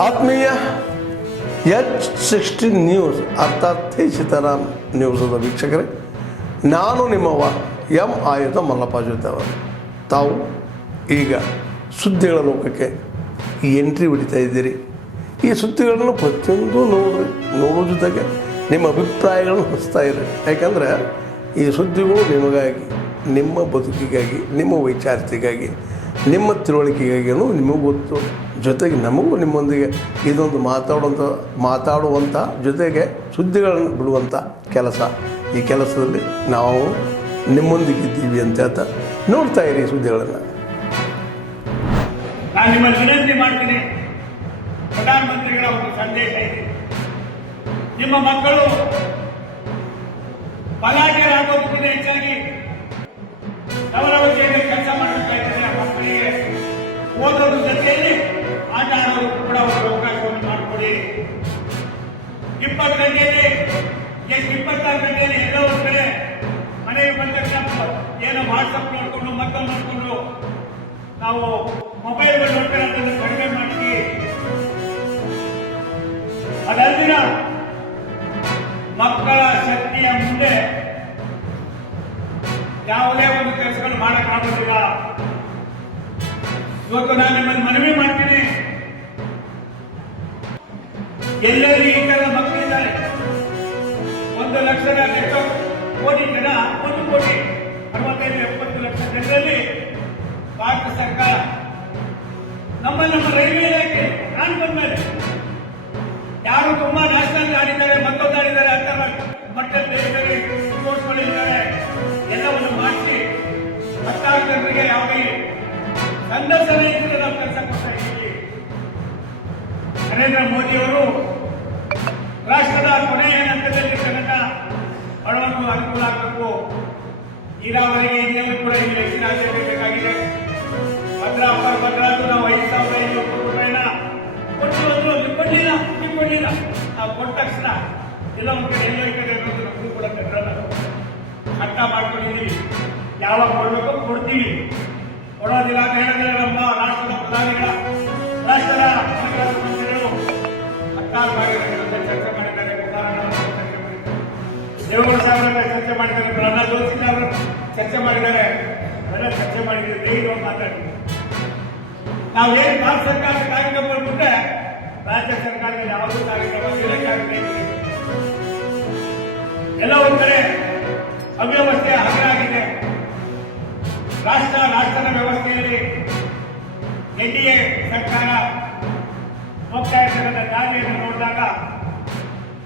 ಆತ್ಮೀಯ H16 news ಅರ್ಥಾತ್ ಸೀತಾರಾಮ್ ನ್ಯೂಸದ ವೀಕ್ಷಕರೇ, ನಾನು ನಿಮ್ಮವ ಎಂ ಆಯುಧ ಮಲ್ಲಪ್ಪ ಜೊತೆ ಅವರು. ತಾವು ಈಗ ಸುದ್ದಿಗಳ ಲೋಕಕ್ಕೆ ಎಂಟ್ರಿ ಹೊಡಿತಾ ಇದ್ದೀರಿ. ಈ ಸುದ್ದಿಗಳನ್ನು ಪ್ರತಿಯೊಂದು ನೋಡೋ ಜೊತೆಗೆ ನಿಮ್ಮ ಅಭಿಪ್ರಾಯಗಳನ್ನು ಹಂಚ್ತಾ ಇರಿ. ಯಾಕಂದರೆ ಈ ಸುದ್ದಿಗಳು ನಿಮಗಾಗಿ, ನಿಮ್ಮ ಬದುಕಿಗಾಗಿ, ನಿಮ್ಮ ವೈಚಾರಿಕೆಗಾಗಿ, ನಿಮ್ಮ ತಿಳುವಳಿಕೆಗಾಗಿಯೂ ನಿಮಗೂ ಗೊತ್ತು. ಜೊತೆಗೆ ನಮಗೂ ನಿಮ್ಮೊಂದಿಗೆ ಇದೊಂದು ಮಾತಾಡುವಂಥ ಜೊತೆಗೆ ಸುದ್ದಿಗಳನ್ನು ಬಿಡುವಂಥ ಕೆಲಸ. ಈ ಕೆಲಸದಲ್ಲಿ ನಾವು ನಿಮ್ಮೊಂದಿಗಿದ್ದೀವಿ ಅಂತ ಹೇಳ್ತಾ ನೋಡ್ತಾ ಇರಿ ಸುದ್ದಿಗಳನ್ನು. ನಾನು ನಿಮ್ಮಲ್ಲಿ ವಿನಂತಿ ಮಾಡ್ತೀನಿ, ಪ್ರಧಾನಮಂತ್ರಿಗಳ ಒಂದು ಸಂದೇಶ ಇದೆ. ನಿಮ್ಮ ಮಕ್ಕಳು ಬಲಾಢ್ಯರಾಗೋದಕ್ಕಿಂತ ಹೆಚ್ಚಾಗಿ ಅವರವರಿಗೆ ಕೆಲಸ ಮಾಡಬೇಕಾಗ್ತದೆ. ಆ ಮಕ್ಕಳಿಗೆ ಓದೋದ್ರ ಜೊತೆಯಲ್ಲಿ ಆಟ ಆಡೋದಕ್ಕೂ ಕೂಡ ಒಂದು ಅವಕಾಶವನ್ನು ಮಾಡಿಕೊಡಿ. 20 ಗಂಟೆಯಲ್ಲಿ 26 ಗಂಟೆಯಲ್ಲಿ ಎಲ್ಲೋ ಒಂದು ಕಡೆ ಮನೆಗೆ ಬಂದ ತಕ್ಷಣ ಏನೋ ವಾಟ್ಸಪ್ ನೋಡಿಕೊಂಡು ಮಕ್ಕಳು ನೋಡಿಕೊಂಡು ನಾವು ಮೊಬೈಲ್ಗಳು ನೋಡ್ತಾರೆ, ಅದನ್ನು ಕಡಿಮೆ ಮಾಡಿ. ಅದಲ್ದಿನ ಮಕ್ಕಳ ಶಕ್ತಿಯ ಮುಂದೆ ಯಾವುದೇ ಒಂದು ಕೆಲಸಗಳು ಮಾಡಕ್ಕಾಗೋದಿಲ್ಲ. ಇವತ್ತು ನಾನು ನಿಮ್ಮಲ್ಲಿ ಮನವಿ ಮಾಡ್ತೀನಿ, ಎಲ್ಲರೂ ಈ ಥರದ ಮಕ್ಕಳಿದ್ದಾರೆ. 1,00,000 ಕೋಟಿ ಜನ, 1,65,70 ಲಕ್ಷ ಜನರಲ್ಲಿ ಭಾರತ ಸರ್ಕಾರ ನಮ್ಮ ರೈಲ್ವೆ ಇಲಾಖೆ ನಾನು ಬಂದ್ಮೇಲೆ ಯಾರು ತುಂಬಾ ನ್ಯಾಷನಲ್ ಆಡಿದ್ದಾರೆ, ಮತ್ತೊಂದು ಆಡಿದ್ದಾರೆ, ಅಂತರ ಮಟ್ಟದ ಬೇರೆ ಕೋರ್ಸ್ಗಳಿದ್ದಾರೆ, ಎಲ್ಲವನ್ನು ಮಾಡಿಸಿ 16 ಜನರಿಗೆ ಯಾವುದೇ ಸಂದರ್ಶನ ಇದ್ರೆ ನಾವು ಕೆಲಸ ಕೊಡ್ತಾ ಇದ್ದೀವಿ. ನರೇಂದ್ರ ಮೋದಿಯವರು ರಾಷ್ಟ್ರದ ಕೊನೆಯ ಹಂತದಲ್ಲಿರ್ತಕ್ಕಂಥ ಬಡವರಿಗೂ ಅನುಕೂಲ ಆಗಬೇಕು. ಈಗಾವರೆಗೆ ಇನ್ನೇನು ಕೂಡ ಇಲ್ಲಿ ಹೆಚ್ಚಿನ ಆದ್ಯತೆ ಬೇಕಾಗಿದೆ. ಭದ್ರಾದು ನಾವು 5,500 ಕೋಟಿ ರೂಪಾಯಿನ ಕೊಟ್ಟಿಲ್ಲ. ನಾವು ಕೊಟ್ಟ ತಕ್ಷಣ ಎಲ್ಲ ಒಂದು ಕಡೆ ಎಲ್ಲೋ ಈ ಕಡೆ ನಮಗೂ ಕೂಡ ಹಟ್ಟ ಮಾಡ್ಕೊಂಡಿದ್ದೀವಿ. ಯಾವಾಗ ಕೊಡಬೇಕು ಕೊಡ್ತೀವಿ, ಕೊಡೋದಿಲ್ಲ ಅಂತ ಹೇಳಿದ್ರೆ ನಮ್ಮ ರಾಷ್ಟ್ರದ ಪ್ರಧಾನಿಗಳ ರಾಷ್ಟ್ರದ ಹಣಕಾಸು ಮಂತ್ರಿಗಳು 16 ಬಾರಿ ಚರ್ಚೆ ಮಾಡಿದ್ದಾರೆ. ದೇವೇಗೌಡ ಸಾಹೇಬರ ಚರ್ಚೆ ಮಾಡಿದ್ದಾರೆ, ಪ್ರಹ್ಲಾದ್ ಜೋಶಿ ಸಾಹೇಬರು ಚರ್ಚೆ ಮಾಡಿದ್ದಾರೆ, ಅದೆಲ್ಲ ಚರ್ಚೆ ಮಾಡಿದ್ದಾರೆ. ಬೇಗ ಮಾತಾಡಿದ್ವಿ. ನಾವೇನು ಭಾರತ ಸರ್ಕಾರದ ಕಾರ್ಯಕ್ರಮಗಳು ಬಿಟ್ಟರೆ ರಾಜ್ಯ ಸರ್ಕಾರಕ್ಕೆ ಯಾವುದೂ ಕಾರ್ಯಕ್ರಮ ಎಲ್ಲ ಒಂದು ಕಡೆ ಅವ್ಯವಸ್ಥೆ ಹಗರಾಗಿದೆ. ರಾಷ್ಟ್ರದ ವ್ಯವಸ್ಥೆಯಲ್ಲಿ ಎನ್ಡಿಎ ಸರ್ಕಾರ ಹೋಗ್ತಾ ಇರ್ತಕ್ಕಂಥ ದಾರಿಯನ್ನು ನೋಡಿದಾಗ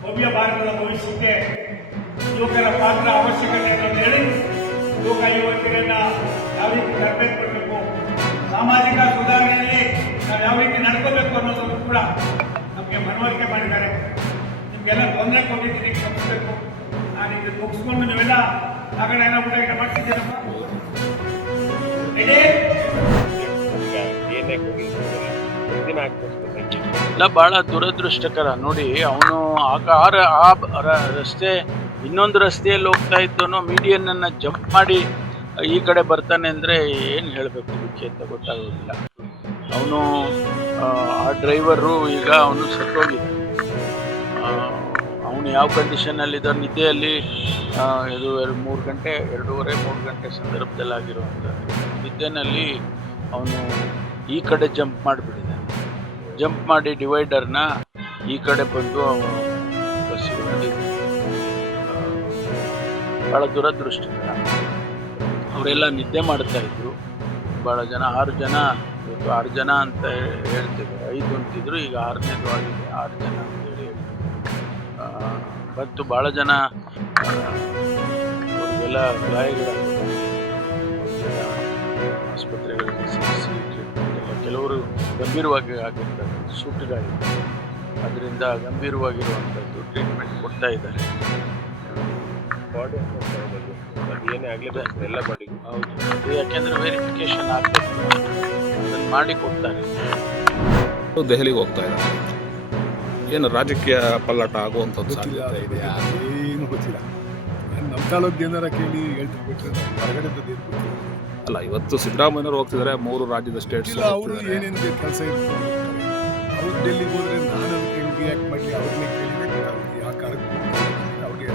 ಭವ್ಯ ಭಾರತದ ಭವಿಷ್ಯಕ್ಕೆ ಯುವಕರ ಪಾತ್ರ ಅವಶ್ಯಕತೆ ಅಂತ ಹೇಳಿ ಯುವಕ ಯುವತಿಯರನ್ನ ಯಾವ ರೀತಿ ತರಬೇತಿ ಕೊಡಬೇಕು, ಸಾಮಾಜಿಕ ಸುಧಾರಣೆಯಲ್ಲಿ ನಾವು ಯಾವ ರೀತಿ ನಡ್ಕೋಬೇಕು ಅನ್ನೋದನ್ನು ಕೂಡ ನಮಗೆ ಮನವರಿಕೆ ಮಾಡಿದ್ದಾರೆ. ನಿಮ್ಗೆಲ್ಲ ತೊಂದರೆ ಕೊಟ್ಟಿದ್ದೀನಿ, ಕ್ಷಮಿಸಬೇಕು. ನಾನು ಇದು ಮುಗಿಸ್ಕೊಂಡು ನೀವೆಲ್ಲ ಆಗಡೆ ಏನಾಗ್ಬಿಟ್ಟು ಈಗ ಮಾಡ್ತಿದ್ದೀರಮ್ಮ. ಇಲ್ಲ, ಬಹಳ ದುರದೃಷ್ಟಕರ ನೋಡಿ. ಅವನು ರಸ್ತೆ ಇನ್ನೊಂದು ರಸ್ತೆಯಲ್ಲಿ ಹೋಗ್ತಾ ಇದ್ದವನು ಮೀಡಿಯನ್ನ ಜಂಪ್ ಮಾಡಿ ಈ ಕಡೆ ಬರ್ತಾನೆ ಅಂದರೆ ಏನು ಹೇಳಬೇಕು ಇದಕ್ಕೆ ಅಂತ ಗೊತ್ತಾಗೋದಿಲ್ಲ. ಅವನು ಆ ಡ್ರೈವರು ಈಗ ಅವನು ಸತ್ತೋಗಿದ್ದಾನೆ. ಅವನು ಯಾವ ಕಂಡೀಷನಲ್ಲಿದ್ದ ನಿದ್ದೆಯಲ್ಲಿ ಇದು 2:30 ಗಂಟೆ ಸಂದರ್ಭದಲ್ಲಿ ಆಗಿರುವಂಥದ್ದು. ನಿದ್ದೆನಲ್ಲಿ ಅವನು ಈ ಕಡೆ ಜಂಪ್ ಮಾಡಿಬಿಟ್ಟಿದ್ದಾನೆ. ಜಂಪ್ ಮಾಡಿ ಡಿವೈಡರ್ನ ಈ ಕಡೆ ಬಂದು ಅವನು ಬಸ್ಸಿಗೆ ಹೊಡೆದಿದ್ದಾನೆ. ಭಾಳ ದುರದೃಷ್ಟಕರ. ಅವರೆಲ್ಲ ನಿದ್ದೆ ಮಾಡ್ತಾ ಇದ್ರು. ಭಾಳ ಜನ, 6 ಜನ, ಇವತ್ತು 6 ಜನ ಅಂತ ಹೇಳ್ತಿದ್ರು. 5 ಅಂತಿದ್ರು, ಈಗ 6ನೇದು ಆಗಿದೆ. 6 ಜನ ಅಂತೇಳಿ ಮತ್ತು ಭಾಳ ಜನ ಅವ್ರಿಗೆಲ್ಲ ಗಾಯಗಳಾಗಿದ್ದಾರೆ. ಆಸ್ಪತ್ರೆಗಳಿಗೆ ಸೇರಿಸಿ ಟ್ರೀಟ್ಮೆಂಟ್ ಎಲ್ಲ, ಕೆಲವರು ಗಂಭೀರವಾಗಿ ಆಗಿರ್ತಾರೆ, ಸುಟ್ಟುಗಾಯ. ಅದರಿಂದ ಗಂಭೀರವಾಗಿರುವಂಥದ್ದು ಟ್ರೀಟ್ಮೆಂಟ್ ಕೊಡ್ತಾ ಇದ್ದಾರೆ. ಬಾಡಿ ಏನೇ ಆಗಲಿ ಎಲ್ಲ ಬಾಡಿ ಹೌದು, ಅದು ಯಾಕೆಂದರೆ ವೆರಿಫಿಕೇಶನ್ ಆಗಬೇಕು, ಅದನ್ನು ಮಾಡಿ ಕೊಡ್ತಾರೆ. ದೆಹಲಿಗೆ ಹೋಗ್ತಾ ಇದ್ದಾರೆ. ಏನು ರಾಜಕೀಯ ಪಲ್ಲಟ ಆಗುವಂಥದ್ದು ಸಾಧ್ಯತೆ ಇದೆಯಾ? ಏನು ಗೊತ್ತಿಲ್ಲ. ನಮ್ಮ ತಾಲೂಕು ಏನಾರ ಕೇಳಿ ಹೇಳ್ತಿರ್ಬಿಟ್ರೆ ಹೊರಗಡೆ ಅಲ್ಲ, ಇವತ್ತು ಸಿದ್ದರಾಮಯ್ಯನವರು ಹೋಗ್ತಿದ್ದಾರೆ 3 ರಾಜ್ಯದ ಸ್ಟೇಟ್ಸ್. ಅವರು ಏನೇನು ಕೆಲಸ ಇರ್ತಾರೆ ಅವ್ರು ಡೆಲ್ಲಿಗೆ ಹೋದ್ರೆ ನಾನು ಅದಕ್ಕೆ ಹೆಂಗೆ ರಿಯಾಕ್ಟ್ ಮಾಡಲಿ, ಅವ್ರನ್ನೇ ಕೇಳಿದ್ರೆ ಗೊತ್ತಾಗುತ್ತೆ ಯಾವ ಕಾರಣಕ್ಕೆ ಅವ್ರಿಗೆ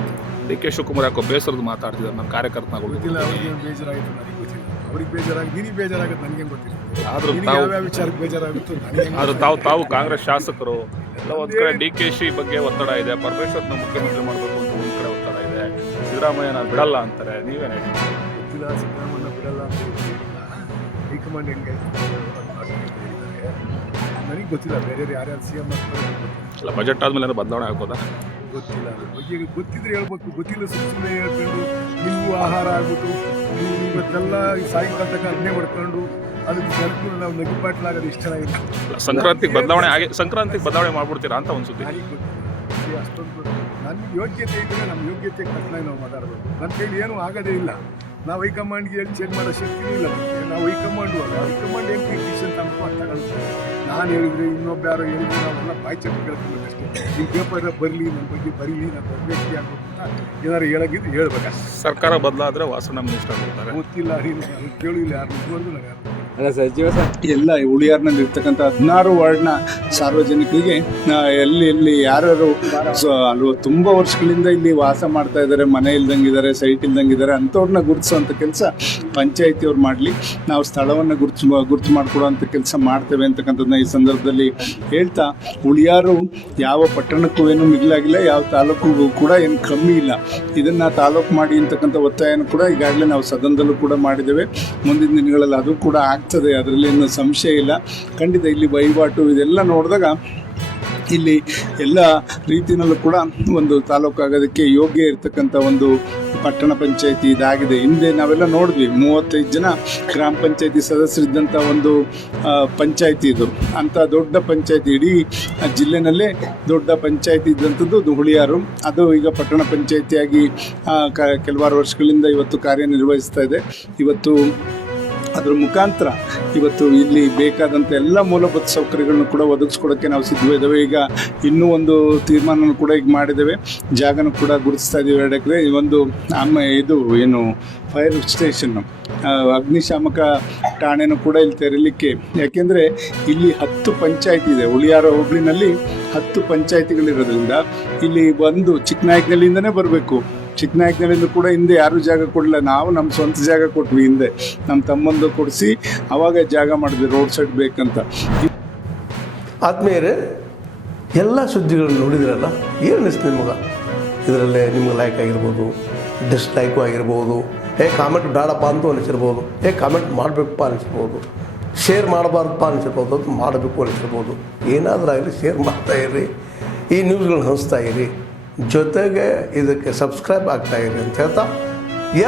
ಡಿ ಕೆ ಶಿವಕುಮಾರ್ ಯಾಕೋ ಬೇಸರದ ಮಾತಾಡ್ತಿದ್ದಾರೆ ನನ್ನ ಕಾರ್ಯಕರ್ತನಾಗಳು. ಗೊತ್ತಿಲ್ಲ, ಅವ್ರಿಗೆ ಬೇಜಾರಾಯಿತು, ನನಗೆ ಗೊತ್ತಿಲ್ಲ. ಅವ್ರಿಗೆ ಬೇಜಾರಾಗಿ ನಿನಗೆ ಬೇಜಾರಾಗುತ್ತೆ, ನನಗೆ ಗೊತ್ತಿಲ್ಲ. ಆದ್ರೂ ನಿನಗೆ ತಾವು ಯಾವ್ಯಾವ ವಿಚಾರಕ್ಕೆ ಬೇಜಾರಾಗುತ್ತೋ ನನಗೆ ಆದ್ರೂ ತಾವು ಕಾಂಗ್ರೆಸ್ ಶಾಸಕರು ಎಲ್ಲ ಒಂದ್ ಕಡೆ ಡಿ ಕೆ ಶಿ ಬಗ್ಗೆ ಒತ್ತಡ ಇದೆ, ಪರಮೇಶ್ವರ್ನ ಮುಖ್ಯಮಂತ್ರಿ ಮಾಡಬೇಕು ಅಂತ ಒಂದ್ ಕಡೆ ಒತ್ತಡ ಇದೆ, ಸಿದ್ದರಾಮಯ್ಯನ ಬಿಡಲ್ಲ ಅಂತಾರೆ, ನೀವೇನು ಹೇಳಿ? ಗೊತ್ತಿಲ್ಲ, ಸಿದ್ದರಾಮಯ್ಯ ಬಿಡಲ್ಲ ಅಂತ ಹೇಳಿಲ್ಲ. ಹೈಕಮಾಂಡ್ ಹೆಂಗೆ ನನಗೆ ಗೊತ್ತಿಲ್ಲ. ಬೇರೆ ಯಾರ್ಯಾರು ಸಿ ಎಂ ಅಲ್ಲ, ಬಜೆಟ್ ಆದ್ಮೇಲೆ ಏನೋ ಬದಲಾವಣೆ ಆಗ್ಬೋದಾ? ಗೊತ್ತಿಲ್ಲ. ಅದ್ರ ಬಗ್ಗೆ ಗೊತ್ತಿದ್ರೆ ಹೇಳ್ಬೇಕು, ಗೊತ್ತಿಲ್ಲ ಸುಮ್ಮನೆ ಹೇಳ್ಕೊಂಡು ನೀವು ಆಹಾರ ಆಗ್ಬಿಟ್ಟು ನೀವು ಇವತ್ತೆಲ್ಲ ಸಾಯಂಕಾಲ ತನಕ ಅದನ್ನೇ ಹೊಡ್ಕೊಂಡು ಅದಕ್ಕೆ ಜನಕ್ಕೂ ನಾವು ನಗುಪಾಟ್ಲಾಗೋದು ಇಷ್ಟ ಇಲ್ಲ. ಸಂಕ್ರಾಂತಿಗೆ ಬದಲಾವಣೆ ಮಾಡ್ಬಿಡ್ತೀರಾ ಅಂತ ಒಂದು ಸುದ್ದಿ. ನನಗೆ ಗೊತ್ತಿಲ್ಲ, ಅಷ್ಟೊಂದು ನನ್ನ ಯೋಗ್ಯತೆ ಇದ್ದರೆ ನಮ್ಮ ಯೋಗ್ಯತೆ ತಕ್ಕನಾಗಿ ನಾವು ಮಾತಾಡಬೇಕು. ನನ್ನ ಕೈಲಿ ಏನೂ ಆಗೋದೇ ಇಲ್ಲ. ನಾವು ಹೈಕಮಾಂಡ್ಗೆ ಹೇಳಿ ಚೇಂಜ್ ಮಾಡೋ ಶಕ್ತಿನೂ ಇಲ್ಲ. ನಾವು ಹೈಕಮಾಂಡು ಅಲ್ಲ, ಹೈಕಮಾಂಡ್ ಏನು ಡಿಸಿಷನ್ ತಗೊಂಡು ಅಂತ ತಗೊಳ್ತೀವಿ. ನಾನು ಹೇಳಿದ್ರೆ ಇನ್ನೊಬ್ಬ ಯಾರೋ ಹೇಳಿದ್ರೆ ನಾವೆಲ್ಲ ಬಾಯಿ ಚಪ್ಪು ಕೇಳ್ಕೊಬೇಕಷ್ಟೇ. ಈ ಪೇಪರ್ ಬರಲಿ, ನನ್ನ ಬಗ್ಗೆ ಬರೀಲಿ, ನಾನು ವ್ಯಕ್ತಿ ಆಗ್ಬೇಕು ಅಂತ ಏನಾರು ಹೇಳೋಗಿದ್ದು ಹೇಳ್ಬೇಕು. ಸರ್ಕಾರ ಬದಲಾದ್ರೆ ವಾಸನ ಮಿನಿಸ್ಟರ್ ಆಗ್ತಾರೆ. ಗೊತ್ತಿಲ್ಲ, ಕೇಳಿಲ್ಲ ಯಾರು ಇದುವರೆಗೂ ನಾನು ಯಾರು ಎಲ್ಲ ಉಳಿಯಾರ್ನಲ್ಲಿ ಇರ್ತಕ್ಕಂಥ 16 ವಾರ್ಡ್ನ ಸಾರ್ವಜನಿಕರಿಗೆ ಎಲ್ಲಿ ಯಾರ್ಯಾರು ತುಂಬ ವರ್ಷಗಳಿಂದ ಇಲ್ಲಿ ವಾಸ ಮಾಡ್ತಾ ಇದ್ದಾರೆ, ಮನೆ ಇಲ್ದಂಗಿದ್ದಾರೆ, ಸೈಟ್ ಇಲ್ದಂಗಿದ್ದಾರೆ ಅಂಥವ್ರನ್ನ ಗುರುತಿಸೋಂಥ ಕೆಲಸ ಪಂಚಾಯತಿಯವ್ರು ಮಾಡಲಿ. ನಾವು ಸ್ಥಳವನ್ನು ಗುರುತು ಮಾಡಿಕೊಡುವಂಥ ಕೆಲಸ ಮಾಡ್ತೇವೆ ಅಂತಕ್ಕಂಥದ್ದನ್ನ ಈ ಸಂದರ್ಭದಲ್ಲಿ ಹೇಳ್ತಾ, ಉಳಿಯಾರು ಯಾವ ಪಟ್ಟಣಕ್ಕೂ ಏನು ಮಿಗಿಲಾಗಿಲ್ಲ, ಯಾವ ತಾಲೂಕಿಗೂ ಕೂಡ ಏನು ಕಮ್ಮಿ ಇಲ್ಲ. ಇದನ್ನು ತಾಲೂಕು ಮಾಡಿ ಅಂತಕ್ಕಂಥ ಒತ್ತಾಯನೂ ಕೂಡ ಈಗಾಗಲೇ ನಾವು ಸದನದಲ್ಲೂ ಕೂಡ ಮಾಡಿದ್ದೇವೆ. ಮುಂದಿನ ದಿನಗಳಲ್ಲಿ ಅದು ಕೂಡ ಆಗ್ತದೆ, ಅದರಲ್ಲಿ ಏನು ಸಂಶಯ ಇಲ್ಲ. ಖಂಡಿತ ಇಲ್ಲಿ ವಹಿವಾಟು ಇದೆಲ್ಲ ನೋಡಿದಾಗ ಇಲ್ಲಿ ಎಲ್ಲ ರೀತಿಯಲ್ಲೂ ಕೂಡ ಒಂದು ತಾಲೂಕು ಆಗೋದಕ್ಕೆ ಯೋಗ್ಯ ಇರತಕ್ಕಂಥ ಒಂದು ಪಟ್ಟಣ ಪಂಚಾಯತಿ ಇದಾಗಿದೆ. ಹಿಂದೆ ನಾವೆಲ್ಲ ನೋಡಿದ್ವಿ, 35 ಜನ ಗ್ರಾಮ ಪಂಚಾಯತಿ ಸದಸ್ಯರಿದ್ದಂಥ ಒಂದು ಪಂಚಾಯತಿ ಇದು. ಅಂಥ ದೊಡ್ಡ ಪಂಚಾಯತಿ, ಇಡೀ ಜಿಲ್ಲೆನಲ್ಲೇ ದೊಡ್ಡ ಪಂಚಾಯತಿ ಇದ್ದಂಥದ್ದು ಹುಳಿಯಾರು. ಅದು ಈಗ ಪಟ್ಟಣ ಪಂಚಾಯತಿಯಾಗಿ ಕೆಲವಾರು ವರ್ಷಗಳಿಂದ ಇವತ್ತು ಕಾರ್ಯನಿರ್ವಹಿಸ್ತಾ ಇದೆ. ಇವತ್ತು ಅದರ ಮುಖಾಂತರ ಇವತ್ತು ಇಲ್ಲಿ ಬೇಕಾದಂಥ ಎಲ್ಲ ಮೂಲಭೂತ ಸೌಕರ್ಯಗಳನ್ನು ಕೂಡ ಒದಗಿಸ್ಕೊಡೋಕ್ಕೆ ನಾವು ಸಿದ್ಧವಿದ್ದೇವೆ. ಈಗ ಇನ್ನೂ ಒಂದು ತೀರ್ಮಾನ ಕೂಡ ಈಗ ಮಾಡಿದ್ದೇವೆ, ಜಾಗನೂ ಕೂಡ ಗುರುತಿಸ್ತಾ ಇದ್ದೀವಿ. 2 ಎಕರೆ ಒಂದು ಇದು ಏನು ಫೈರ್ ಸ್ಟೇಷನ್ನು, ಅಗ್ನಿಶಾಮಕ ಠಾಣೆನೂ ಕೂಡ ಇಲ್ಲಿ ತೆರಲಿಕ್ಕೆ. ಯಾಕೆಂದರೆ ಇಲ್ಲಿ 10 ಪಂಚಾಯತಿ ಇದೆ. ಉಳಿಯಾರ ಹೋಬಳಿನಲ್ಲಿ 10 ಪಂಚಾಯತಿಗಳಿರೋದ್ರಿಂದ ಇಲ್ಲಿ ಒಂದು ಚಿಕ್ಕನಾಯಕನಹಳ್ಳಿಯಿಂದನೇ ಬರಬೇಕು. ಚಿಕ್ಕನಾಯಕನಹಳ್ಳಿಯಿಂದ ಕೂಡ ಹಿಂದೆ ಯಾರೂ ಜಾಗ ಕೊಡಲಿಲ್ಲ, ನಾವು ನಮ್ಮ ಸ್ವಂತ ಜಾಗ ಕೊಟ್ವಿ. ಹಿಂದೆ ನಮ್ಮ ತಮ್ಮಂದು ಕೊಡಿಸಿ ಆವಾಗ ಜಾಗ ಮಾಡಿದ್ವಿ ರೋಡ್ ಸೈಡ್ ಬೇಕಂತ. ಆದ್ಮೇಲೆ ಎಲ್ಲ ಸುದ್ದಿಗಳನ್ನು ನೋಡಿದ್ರಲ್ಲ, ಏನು ಅನಿಸ್ತು ನಿಮಗೆ? ಇದರಲ್ಲೇ ನಿಮ್ಗೆ ಲೈಕ್ ಆಗಿರ್ಬೋದು, ಡಿಸ್ಲೈಕು ಆಗಿರ್ಬೋದು, ಕಾಮೆಂಟ್ ಬೇಡಪ್ಪ ಅಂತೂ ಅನಿಸಿರ್ಬೋದು, ಕಾಮೆಂಟ್ ಮಾಡಬೇಕಪ್ಪ ಅನಿಸಿರ್ಬೋದು, ಶೇರ್ ಮಾಡಬಾರ್ದಪ್ಪ ಅನಿಸಿರ್ಬೋದು, ಅದು ಮಾಡಬೇಕು ಅನಿಸಿರ್ಬೋದು. ಏನಾದರೂ ಆಗಲಿ ಶೇರ್ ಮಾಡ್ತಾಯಿರಿ, ಈ ನ್ಯೂಸ್ಗಳನ್ನ ಹಂಚ್ತಾ ಇರಿ, ಜೊತೆಗೆ ಇದಕ್ಕೆ ಸಬ್ಸ್ಕ್ರೈಬ್ ಆಗ್ತಾಯಿರಿ ಅಂತ ಹೇಳ್ತಾ,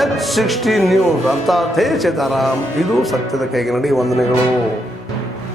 H16 ನ್ಯೂಸ್ ಅರ್ಥಾತ್ ಹೇ ಸೀತಾರಾಮ್, ಇದು ಸತ್ಯದ ಕೈಗೆ ನಡಿ. ವಂದನೆಗಳು.